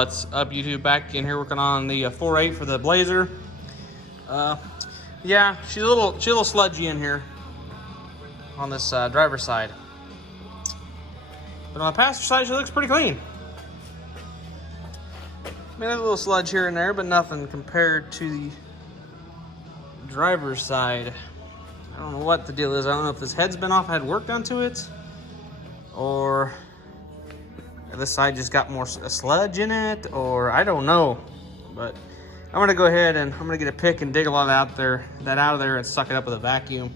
What's up, YouTube? Back in here working on the 4.8 for the Blazer. Yeah, she's a little sludgy in here on this driver's side, but on the passenger side she looks pretty clean. I mean, there's a little sludge here and there, but nothing compared to the driver's side. I don't know what the deal is. I don't know if this head's been off, I had work done to it, or this side just got more sludge in it, or I don't know. But I'm gonna go ahead and I'm gonna get a pick and dig a lot out of there and suck it up with a vacuum.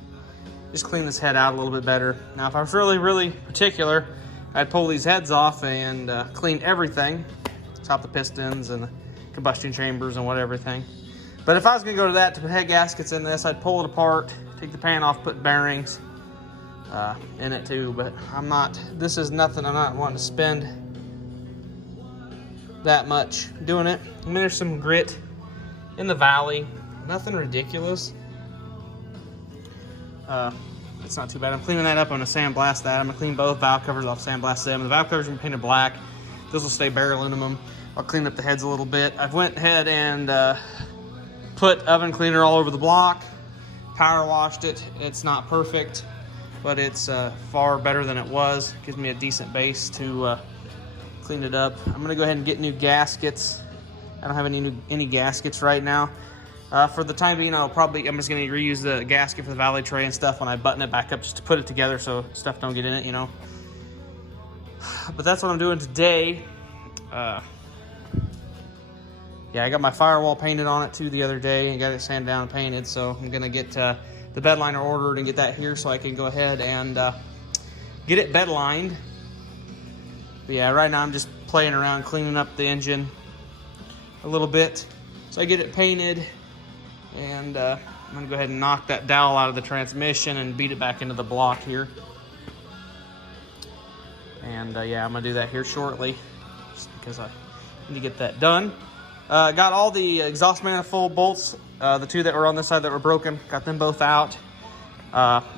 Just clean this head out a little bit better. Now, if I was really particular, I'd pull these heads off and clean everything, top the pistons and the combustion chambers and everything. But if I was gonna go to that to put head gaskets in this, I'd pull it apart, take the pan off, put bearings in it too. But this is nothing I'm not wanting to spend that much doing it. I mean, there's some grit in the valley, nothing ridiculous. It's not too bad. I'm cleaning that up. I'm gonna sandblast that. I'm gonna clean both valve covers off, sandblast them. The valve covers are painted black. Those will stay bare aluminum. I'll clean up the heads a little bit. I've went ahead and put oven cleaner all over the block, power washed it. It's not perfect, but it's far better than it was. Gives me a decent base to clean it up. I'm gonna go ahead and get new gaskets. I don't have any gaskets right now. For the time being, I'm just gonna reuse the gasket for the valley tray and stuff when I button it back up, just to put it together so stuff don't get in it, you know. But that's what I'm doing today. Yeah, I got my firewall painted on it too the other day and got it sanded down and painted, so I'm gonna get the bed liner ordered and get that here so I can go ahead and get it bed lined. But yeah, right now I'm just playing around cleaning up the engine a little bit so I get it painted, and I'm gonna go ahead and knock that dowel out of the transmission and beat it back into the block here. And yeah, I'm gonna do that here shortly just because I need to get that done. Got all the exhaust manifold bolts, the two that were on this side that were broken, got them both out.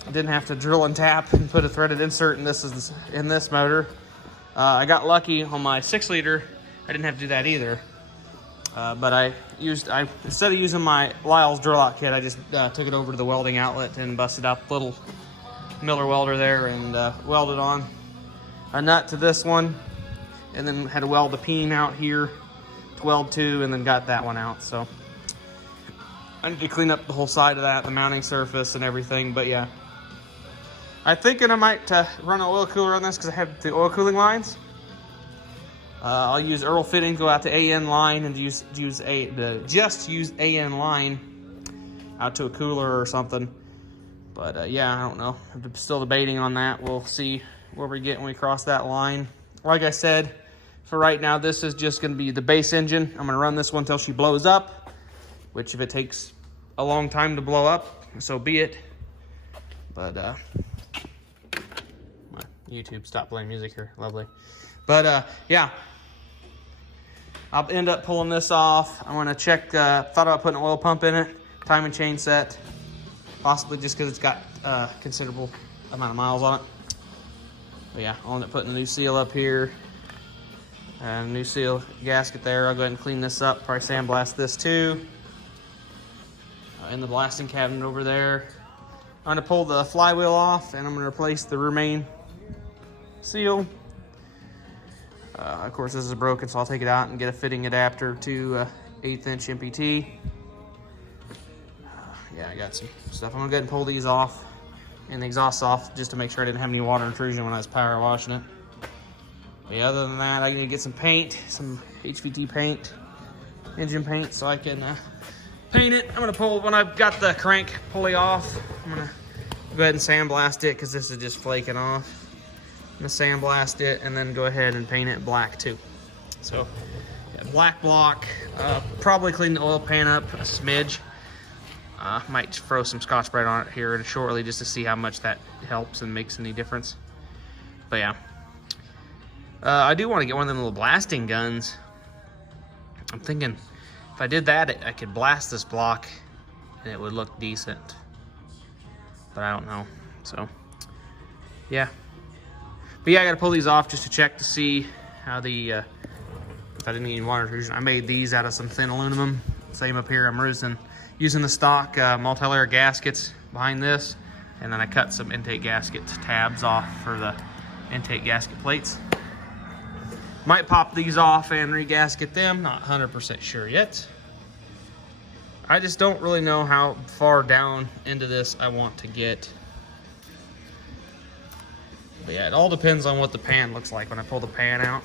Didn't have to drill and tap and put a threaded insert in this motor. I got lucky on my 6-liter. I didn't have to do that either. But instead of using my Lyle's drill out kit, I just took it over to the welding outlet and busted out the little Miller welder there and welded on a nut to this one, and then had to weld the peen out here to weld to, and then got that one out. So I need to clean up the whole side of that, the mounting surface and everything. But yeah, I'm thinking I might run an oil cooler on this because I have the oil cooling lines. I'll use Earl fitting, go out to AN line and just use AN line out to a cooler or something. But yeah, I don't know. I'm still debating on that. We'll see where we get when we cross that line. Like I said, for right now, this is just going to be the base engine. I'm going to run this one until she blows up, which if it takes a long time to blow up, so be it. But my YouTube stopped playing music here. Lovely. But yeah, I'll end up pulling this off. I'm gonna check, thought about putting an oil pump in it, timing chain set, possibly just because it's got considerable amount of miles on it. But yeah, I'll end up putting a new seal up here and a new seal gasket there. I'll go ahead and clean this up, probably sandblast this too. In the blasting cabinet over there. I'm gonna pull the flywheel off and I'm gonna replace the remain seal. Of course, this is broken, so I'll take it out and get a fitting adapter to 1/8 inch MPT. Yeah, I got some stuff. I'm gonna go ahead and pull these off and the exhaust off just to make sure I didn't have any water intrusion when I was power washing it. But yeah, other than that, I need to get some paint, some HVT paint, engine paint, so I can paint it. I'm gonna pull, when I've got the crank pulley off, I'm gonna go ahead and sandblast it because this is just flaking off. I'm gonna sandblast it and then go ahead and paint it black too. So yeah, black block, probably clean the oil pan up a smidge. Might throw some Scotch-Brite on it here shortly just to see how much that helps and makes any difference. But yeah, I do want to get one of them little blasting guns. I'm thinking if I did that, I could blast this block and it would look decent. But I don't know, so yeah. But yeah, I gotta pull these off just to check to see how the I didn't need any water intrusion. I made these out of some thin aluminum. Same up here. I'm using the stock multi-layer gaskets behind this, and then I cut some intake gasket tabs off for the intake gasket plates. Might pop these off and regasket them. Not 100% sure yet. I just don't really know how far down into this I want to get. But yeah, it all depends on what the pan looks like when I pull the pan out.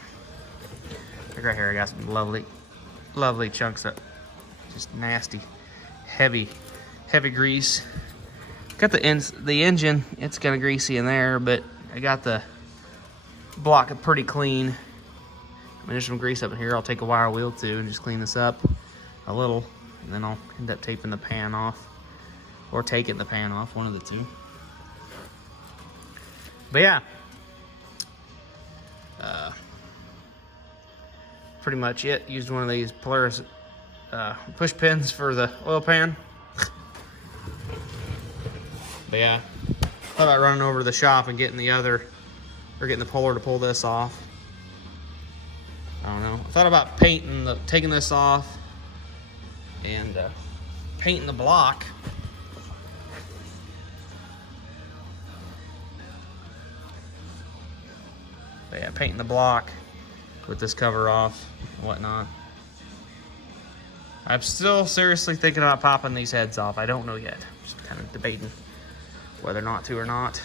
Like right here, I got some lovely chunks of just nasty, heavy grease. Got the engine, it's kind of greasy in there, but I got the block pretty clean. I mean, there's some grease up in here. I'll take a wire wheel too and just clean this up a little, and then I'll end up taping the pan off or taking the pan off, one of the two. But yeah, pretty much it. Used one of these Polaris push pins for the oil pan. But yeah, thought about running over to the shop and getting getting the puller to pull this off. I don't know. I thought about taking this off and painting the block. But yeah, painting the block with this cover off and whatnot. I'm still seriously thinking about popping these heads off. I don't know yet. Just kind of debating whether or not to or not.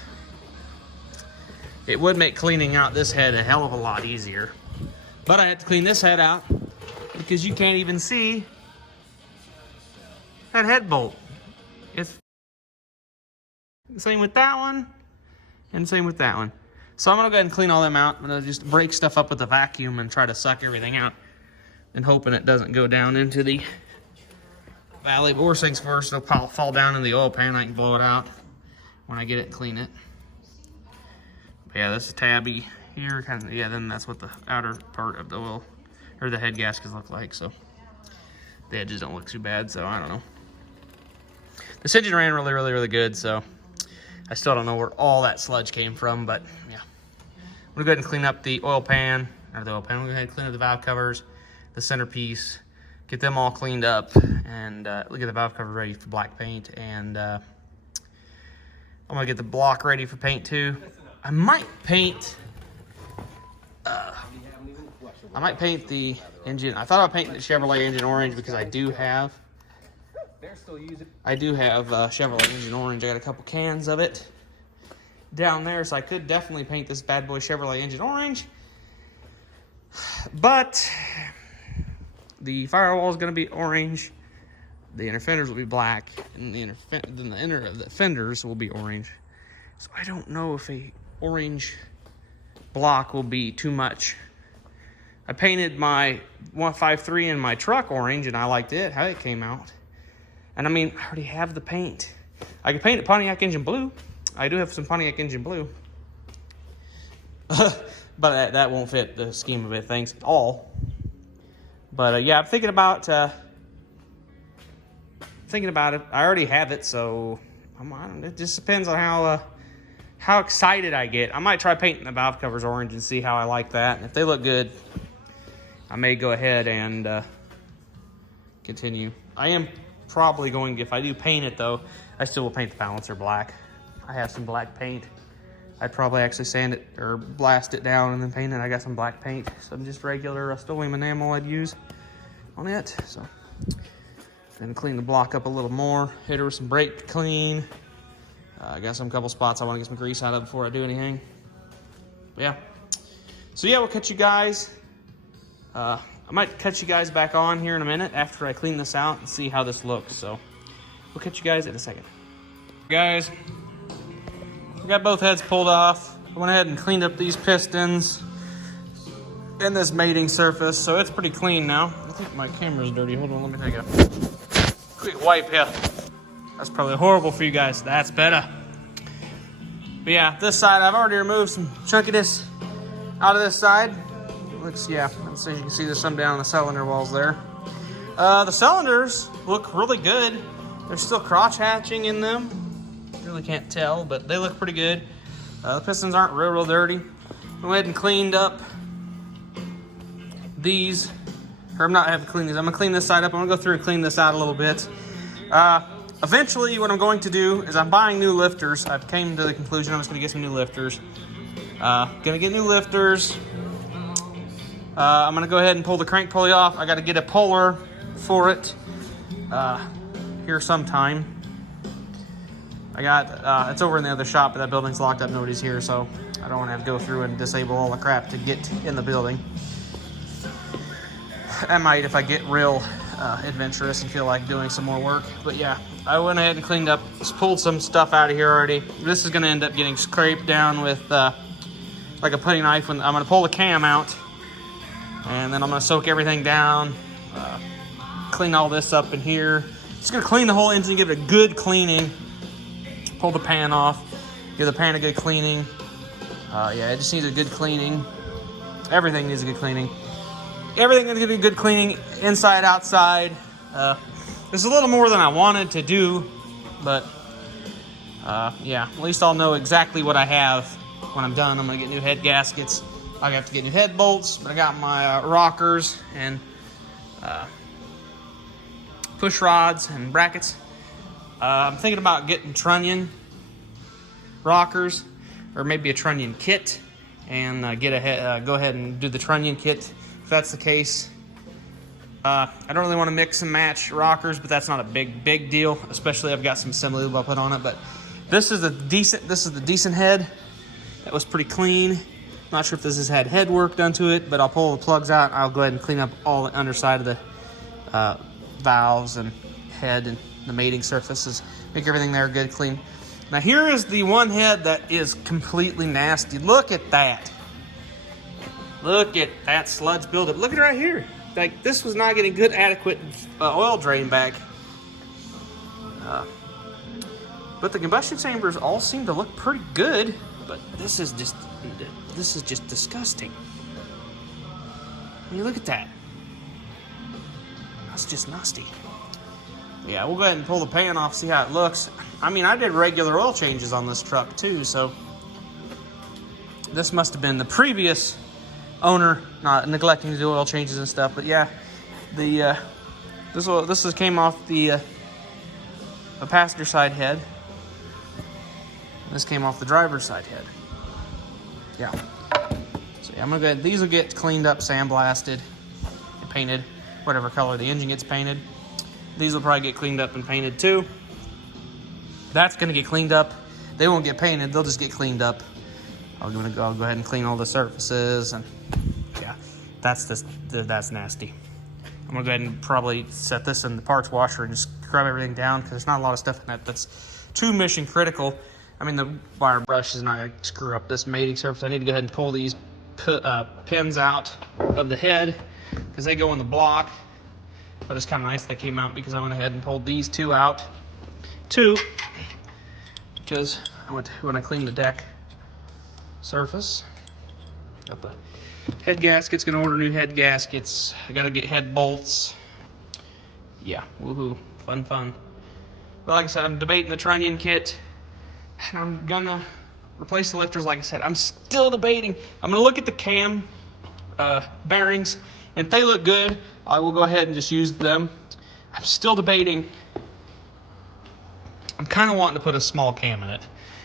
It would make cleaning out this head a hell of a lot easier. But I had to clean this head out because you can't even see that head bolt. It's same with that one and same with that one. So I'm gonna go ahead and clean all them out. I'm gonna just break stuff up with the vacuum and try to suck everything out and hoping it doesn't go down into the valley. But worst things first, it'll fall down in the oil pan. I can blow it out when I get it and clean it. But yeah, this is tabby here, kind of. Yeah, then that's what the outer part of the oil or the head gaskets look like. So the edges don't look too bad. So I don't know. This engine ran really good. So I still don't know where all that sludge came from, but yeah. I'm gonna go ahead and clean up the oil pan, or the oil pan. I'm gonna go ahead and clean up the valve covers, the centerpiece, get them all cleaned up, and look at the valve cover ready for black paint. And I'm gonna get the block ready for paint too. I might paint the engine. I thought about painting the Chevrolet engine orange because I do have Chevrolet engine orange. I got a couple cans of it down there, so I could definitely paint this bad boy Chevrolet engine orange. But the firewall is going to be orange, the inner fenders will be black, and the inner fenders will be orange. So I don't know if a orange block will be too much. I painted my 153 in my truck orange, and I liked it, how it came out. And I mean, I already have the paint. I can paint it Pontiac engine blue. I do have some Pontiac engine blue. But that won't fit the scheme of it, things at all. But yeah, I'm thinking about it. I already have it, so it just depends on how excited I get. I might try painting the valve covers orange and see how I like that. And if they look good, I may go ahead and continue. I am probably going, if I do paint it though, I still will paint the balancer black. I have some black paint. I'd probably actually sand it or blast it down and then paint it. I got some black paint, some just regular Rust-Oleum enamel I'd use on it. So then clean the block up a little more, hit her with some brake clean. I got some couple spots I want to get some grease out of before I do anything. But yeah. So yeah, we'll catch you guys. I might catch you guys back on here in a minute after I clean this out and see how this looks. So we'll catch you guys in a second. Guys, I got both heads pulled off. I went ahead and cleaned up these pistons and this mating surface, so it's pretty clean now. I think my camera's dirty. Hold on, let me take a quick wipe here. That's probably horrible for you guys. That's better. But yeah, this side, I've already removed some chunkiness out of this side. Looks, yeah, let's see if you can see there's some down the cylinder walls there. The cylinders look really good. There's still crotch hatching in them. Really can't tell, but they look pretty good. The pistons aren't real dirty. I went ahead and cleaned up these Or I'm not having to clean these. I'm gonna clean this side up. I'm gonna go through and clean this out a little bit. Eventually, what I'm going to do is I'm buying new lifters. I've came to the conclusion I'm just gonna get some new lifters. Gonna get new lifters. I'm gonna go ahead and pull the crank pulley off. I gotta get a puller for it here sometime. I got, it's over in the other shop, but that building's locked up, nobody's here, so I don't want to have to go through and disable all the crap to get in the building. I might if I get real adventurous and feel like doing some more work, but yeah, I went ahead and cleaned up, pulled some stuff out of here already. This is going to end up getting scraped down with like a putty knife. When I'm going to pull the cam out, and then I'm going to soak everything down, clean all this up in here. Just going to clean the whole engine, give it a good cleaning. Pull the pan off, give the pan a good cleaning. Yeah, it just needs a good cleaning. Everything needs a good cleaning. Everything needs a good cleaning, inside, outside. It's a little more than I wanted to do, but yeah, at least I'll know exactly what I have when I'm done. I'm gonna get new head gaskets. I have to get new head bolts, but I got my rockers and push rods and brackets. I'm thinking about getting trunnion rockers, or maybe a trunnion kit, and go ahead and do the trunnion kit if that's the case. I don't really want to mix and match rockers, but that's not a big deal. Especially I've got some sim lube I'll put on it. But this is the decent head. That was pretty clean. Not sure if this has had head work done to it, but I'll pull the plugs out. I'll go ahead and clean up all the underside of the valves and head and the mating surfaces, make everything there good, clean. Now here is the one head that is completely nasty. Look at that. Look at that sludge buildup. Look at it right here. Like, this was not getting good, adequate oil drain back. But the combustion chambers all seem to look pretty good. But this is just disgusting. I mean, look at that. That's just nasty. Yeah, we'll go ahead and pull the pan off, see how it looks. I mean, I did regular oil changes on this truck too, so this must have been the previous owner not neglecting to do oil changes and stuff. But yeah, this came off the passenger side head. This came off the driver's side head. Yeah. So yeah, I'm gonna go ahead. These will get cleaned up, sandblasted, and painted, whatever color the engine gets painted. These will probably get cleaned up and painted too. That's gonna get cleaned up. They won't get painted, they'll just get cleaned up. I'll go ahead and clean all the surfaces, and yeah, that's nasty. I'm gonna go ahead and probably set this in the parts washer and just scrub everything down, because there's not a lot of stuff in that that's too mission critical. I mean, the wire brush is not gonna screw up this mating surface. I need to go ahead and pull these pins out of the head, because they go in the block. But it's kind of nice they came out, because I went ahead and pulled these two out too, because when I cleaned the deck surface, got the head gaskets, gonna order new head gaskets. I gotta get head bolts. Yeah, woohoo, fun. But like I said, I'm debating the trunnion kit, and I'm gonna replace the lifters. Like I said, I'm still debating. I'm gonna look at the cam bearings, and if they look good, I will go ahead and just use them. I'm still debating. I'm kind of wanting to put a small cam in it,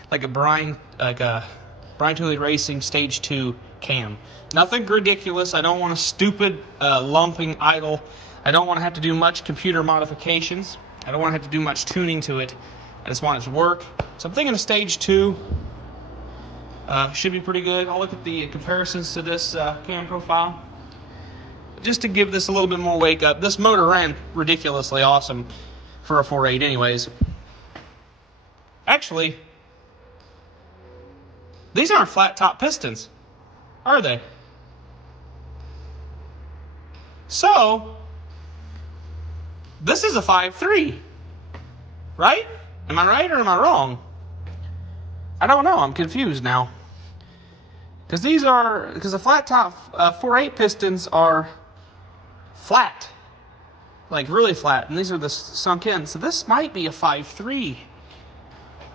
like a Brian Tooley Racing Stage 2 cam. Nothing ridiculous. I don't want a stupid lumping idle. I don't want to have to do much computer modifications. I don't want to have to do much tuning to it. I just want it to work. So I'm thinking a Stage 2 should be pretty good. I'll look at the comparisons to this cam profile, just to give this a little bit more wake up. This motor ran ridiculously awesome for a 4.8 anyways. Actually, these aren't flat top pistons, are they? So, this is a 5.3, right? Am I right or am I wrong? I don't know, I'm confused now. Because the flat top 4.8 pistons are flat, like really flat, and these are the sunk in. So this might be a 5.3.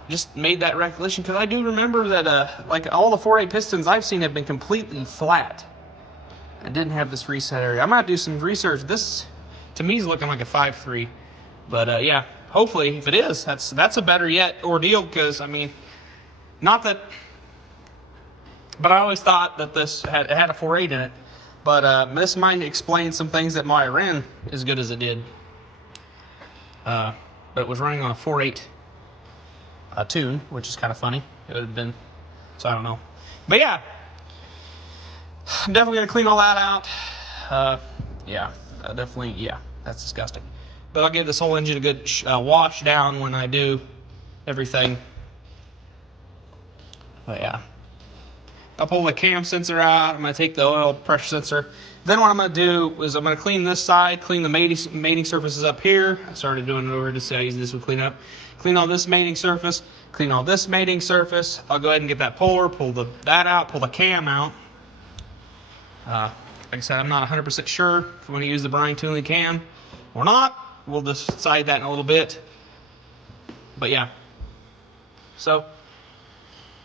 Just made that recollection, because I do remember that like all the 4.8 pistons I've seen have been completely flat. I didn't have this reset area. I might do some research. This, to me, is looking like a 5.3. But yeah, hopefully, if it is, that's a better yet ordeal, because, I mean, not that, but I always thought that this had a 4.8 in it. But this might explain some things that why it ran as good as it did. But it was running on a 4.8 tune, which is kind of funny. It would have been, so I don't know. But yeah, I'm definitely going to clean all that out. Yeah, definitely, yeah, that's disgusting. But I'll give this whole engine a good wash down when I do everything. But yeah. I'll pull the cam sensor out. I'm going to take the oil pressure sensor. Then what I'm going to do is I'm going to clean this side, clean the mating surfaces up here. I started doing it over to see how easy this would clean up. Clean all this mating surface, clean all this mating surface. I'll go ahead and get that puller, pull that out, pull the cam out. Like I said, I'm not 100% sure if I'm going to use the brine tuning cam or not. We'll decide that in a little bit. But yeah. So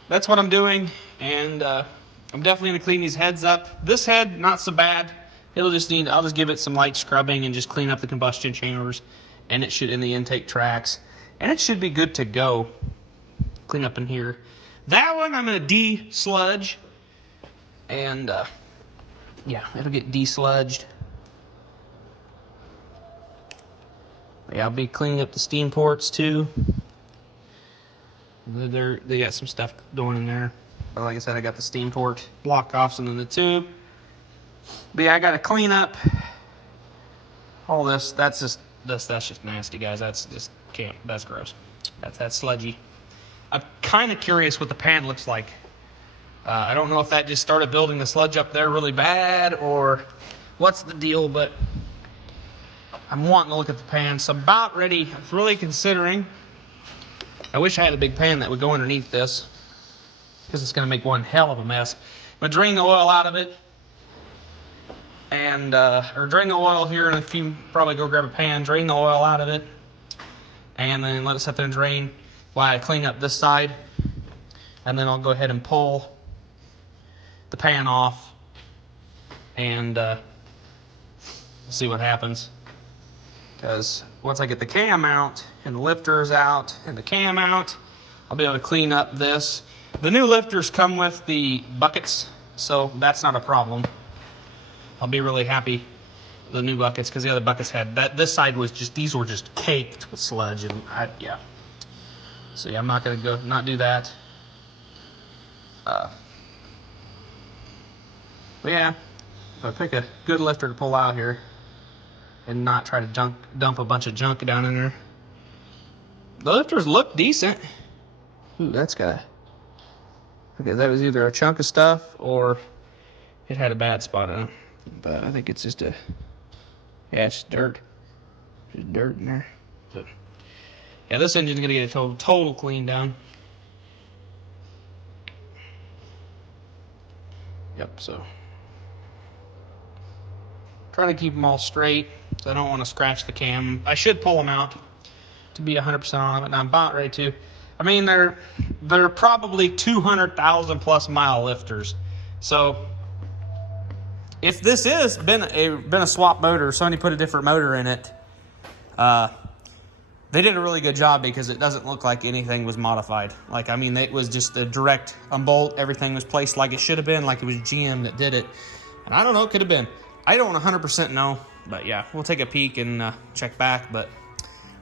that's what I'm doing, and I'm definitely going to clean these heads up. This head, not so bad. I'll just give it some light scrubbing and just clean up the combustion chambers, and it should, in the intake tracks, and it should be good to go. Clean up in here. That one I'm going to de-sludge, and yeah, it'll get de-sludged. Yeah, I'll be cleaning up the steam ports too. They got some stuff going in there. But like I said, I got the steam port block offs and then the tube. But yeah, I got to clean up all this. That's just nasty, guys. That's just that's gross. That's sludgy. I'm kind of curious what the pan looks like. I don't know if that just started building the sludge up there really bad or what's the deal, but I'm wanting to look at the pan. So I'm about ready. I'm really considering. I wish I had a big pan that would go underneath this, because it's going to make one hell of a mess. I'm going to drain the oil out of it, and or drain the oil here, and if you probably go grab a pan, drain the oil out of it, and then let it sit there and drain while I clean up this side, and then I'll go ahead and pull the pan off and see what happens. Because once I get the cam out and the lifters out and the cam out, I'll be able to clean up this. The new lifters come with the buckets, so that's not a problem. I'll be really happy with the new buckets, because the other buckets had that. This side was just, these were just caked with sludge, and yeah. So yeah, I'm not gonna not do that. But yeah, if I pick a good lifter to pull out here and not try to dump a bunch of junk down in there. The lifters look decent. Ooh, that's got. Okay, that was either a chunk of stuff or it had a bad spot on it. But I think it's just yeah, it's dirt. Just dirt in there. But yeah, this engine's gonna get a total clean down. Yep, so trying to keep them all straight, so I don't want to scratch the cam. I should pull them out to be 100% on it, and I'm about ready to. I mean, they're probably 200,000 plus mile lifters. So if this has been a swap motor, somebody put a different motor in it, they did a really good job, because it doesn't look like anything was modified. Like, I mean, it was just a direct unbolt. Everything was placed like it should have been, like it was GM that did it. And I don't know, it could have been. I don't 100% know, but yeah, we'll take a peek and check back. But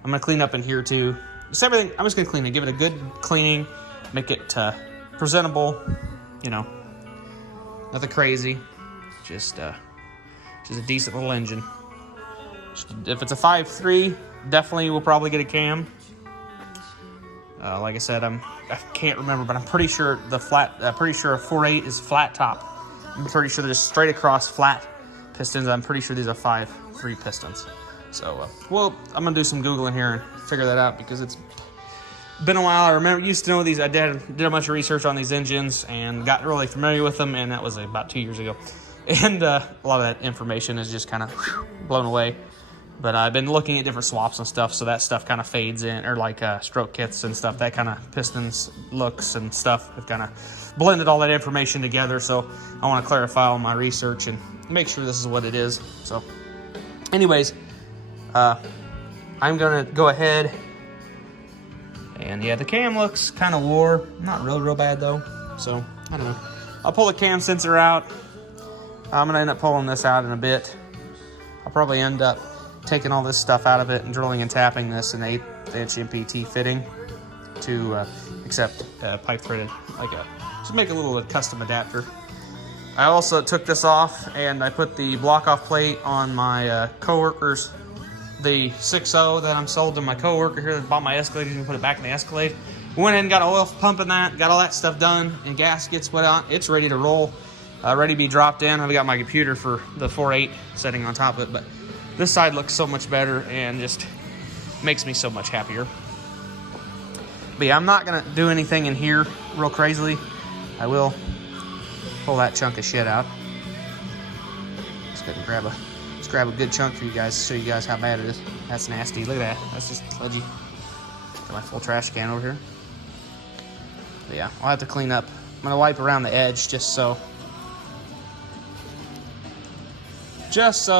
I'm gonna clean up in here too. Just everything. I'm just gonna clean it, give it a good cleaning, make it presentable. You know, nothing crazy. Just a decent little engine. If it's a 5.3, definitely will probably get a cam. Like I said, I can't remember, but I'm pretty sure a 4.8 is flat top. I'm pretty sure they're just straight across flat pistons. I'm pretty sure these are 5.3 pistons. So, well, I'm gonna do some Googling here and figure that out, because it's been a while. I remember, used to know these. I did a bunch of research on these engines and got really familiar with them, and that was about 2 years ago. And a lot of that information is just kind of blown away. But I've been looking at different swaps and stuff, so that stuff kind of fades in, or like stroke kits and stuff, that kind of pistons looks and stuff. I've kind of blended all that information together, so I want to clarify all my research and make sure this is what it is. So anyways, I'm going to go ahead, and yeah, the cam looks kind of wore. Not real bad though, so I don't know. I'll pull the cam sensor out. I'm going to end up pulling this out in a bit. I'll probably end up taking all this stuff out of it and drilling and tapping this an 1/8 inch MPT fitting to accept pipe threaded, like just make a little custom adapter. I also took this off and I put the block off plate on my coworker's, the 6.0 that I'm sold to my coworker here that bought my Escalade. He's gonna put it back in the Escalade. We went ahead and got oil pump in that, got all that stuff done, and gaskets went out. It's ready to roll, ready to be dropped in. I've got my computer for the 4.8 setting on top of it, but this side looks so much better and just makes me so much happier. But yeah, I'm not gonna do anything in here real crazily. I will pull that chunk of shit out. Let's go ahead and grab a good chunk for you guys to show you guys how bad it is. That's nasty. Look at that. That's just sludgy. Got my full trash can over here. But yeah, I'll have to clean up. I'm gonna wipe around the edge just so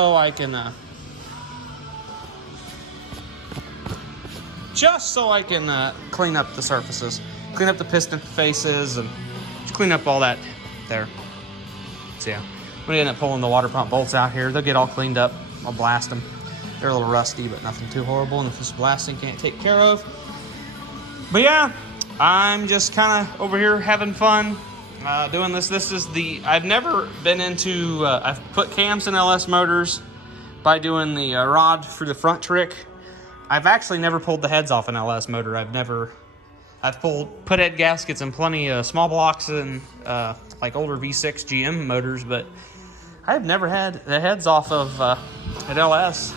I can clean up the surfaces, clean up the piston faces, and just clean up all that there. So yeah, I'm gonna end up pulling the water pump bolts out here. They'll get all cleaned up. I'll blast them. They're a little rusty, but nothing too horrible, and if this blasting can't take care of. But yeah, I'm just kind of over here having fun doing this. This is I've never been into, I've put cams in LS motors by doing the rod through the front trick. I've actually never pulled the heads off an LS motor. I've put head gaskets in plenty of small blocks and like older V6 GM motors, but I've never had the heads off of an LS.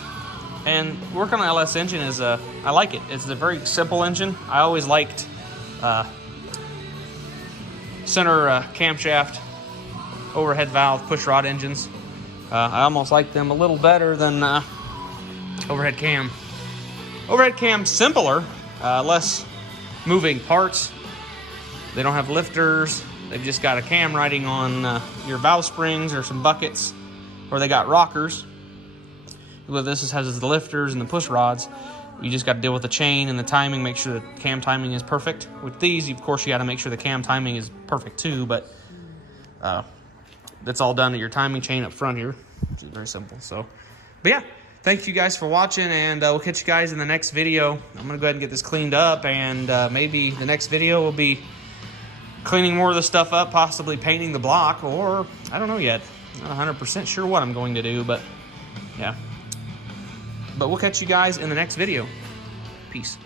And working on an LS engine is I like it. It's a very simple engine. I always liked center camshaft, overhead valve, push rod engines. I almost like them a little better than overhead cam. Overhead cam's simpler, less moving parts. They don't have lifters. They've just got a cam riding on your valve springs or some buckets, or they got rockers. Well, this has the lifters and the push rods. You just got to deal with the chain and the timing, make sure the cam timing is perfect. With these, of course, you got to make sure the cam timing is perfect too, but that's all done at your timing chain up front here, which is very simple. So, but yeah. Thank you guys for watching, and we'll catch you guys in the next video. I'm going to go ahead and get this cleaned up, and maybe the next video will be cleaning more of the stuff up, possibly painting the block, or I don't know yet. Not 100% sure what I'm going to do, but yeah. But we'll catch you guys in the next video. Peace.